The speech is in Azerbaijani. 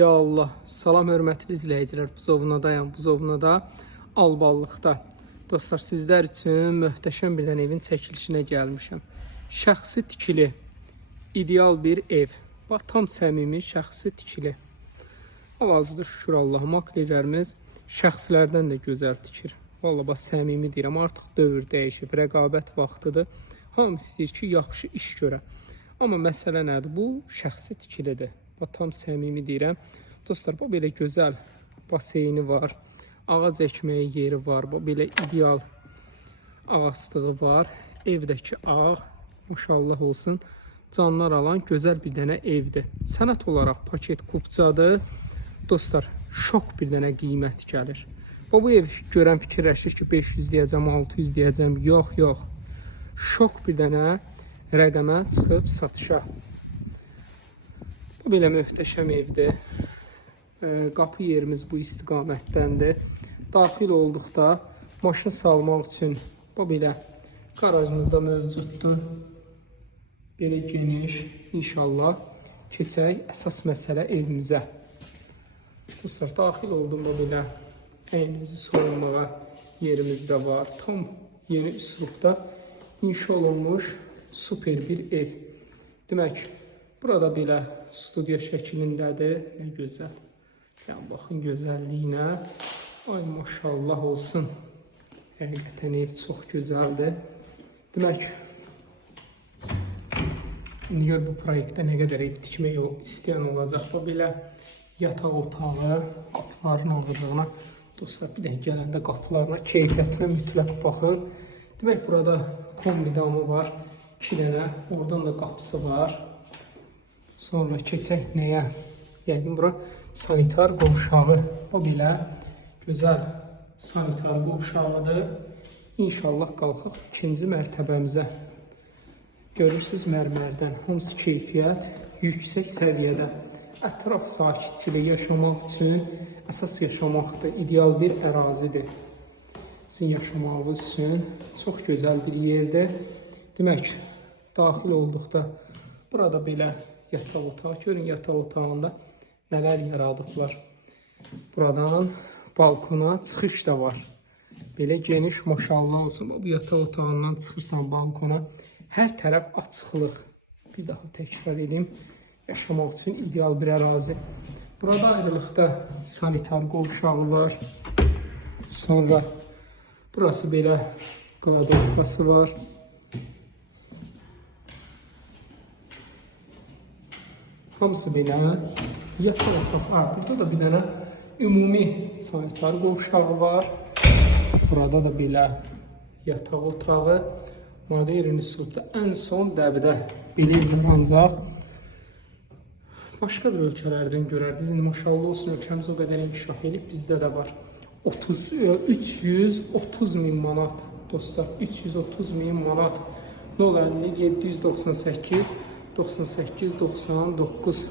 Ya Allah, salam hörmətli izləyicilər, buzovnadayam, buzovnada, Alballıqda. Dostlar, sizlər üçün möhtəşəm bir dənə evin çəkilişinə gəlmişəm. Şəxsi tikili, ideal bir ev. Bax, tam səmimi, şəxsi tikili. Hal-hazırda şükür Allah'a, maklerlərimiz şəxslərdən də gözəl tikir. Vallahi, bax, səmimi deyirəm, artıq dövr dəyişib, rəqabət vaxtıdır. Hamı istəyir ki, yaxşı iş görə. Amma məsələ nədir? Bu şəxsi tikilidir. Tam səmimi deyirəm. Dostlar, bu belə gözəl baseyni var. Ağac əkməyi yeri var. Bu belə ideal ağaslığı var. Evdəki ağ, maşallah olsun, canlar alan gözəl bir dənə evdir. Sənət olaraq paket kupcadır. Dostlar, şok bir dənə qiymət gəlir. Bu ev görən fikirləşir ki, 500 deyəcəm, 600 deyəcəm. Yox, yox. Şok bir dənə rəqəmə çıxıb satışa. Bu belə möhtəşəm evdir. Qapı yerimiz bu istiqamətdəndir. Daxil olduqda maşın salmaq üçün bu belə qarajımızda mövcuddur. Belə geniş, inşallah keçək əsas məsələ evimizə. Dostlar, daxil oldum bu belə əynimizi soyunmağa yerimiz də var. Tam yeni üslubda inşa olunmuş super bir ev. Demək, burada belə studiya şəklindədir. Nə gözəl. Yəni, baxın gözəlliyinə. Ay, maşallah olsun. Həqiqətən ev çox gözəldir. Demək, indi gör bu proyektdə nə qədər ev tikmək istəyən olacaq. Bu belə yataq otağı, qapıların ağırlığına. Dostlar, bir dənə gələndə qapılarına, keyfiyyətinə mütləq baxın. Demək, burada kombi damı var. 2 dənə. Oradan da qapısı var. Sonra keçək nəyə? Yəni, bura sanitar qovşağı. O belə gözəl sanitar qovşağıdır. İnşallah qalxaq 2-ci mərtəbəmizə. Görürsünüz mərmərdən. Hamısı keyfiyyət yüksək səviyyədə. Ətraf sakitçilik yaşamaq üçün əsas yaşamaqdır. İdeal bir ərazidir. Sizin yaşamağınız üçün çox gözəl bir yerdir. Demək, daxil olduqda burada belə yataq otağı. Görün, yataq otağında nələr yaradıblar. Buradan balkona çıxış da var. Belə geniş, maşallah olsun. Bu yataq otağından çıxırsan balkona. Hər tərəf açıqlıq. Bir daha təkrar edeyim. Yaşamaq üçün ideal bir ərazi. Burada ayrılıqda sanitar qovşağı var. Sonra burası belə qladovkası var. Hamısı belə yataq otağı. Burada da bir dənə ümumi sanitar qovşağı var. Burada da belə yataq otağı. Modern üslubda ən son dəbdə belə ancaq başqa bir ölkələrdən görərdiniz. İndi maşallah olsun, ölkəmiz o qədər inkişaf edib, bizdə də var. 330 min manat dostlar, 330 min manat. 050 798 98 99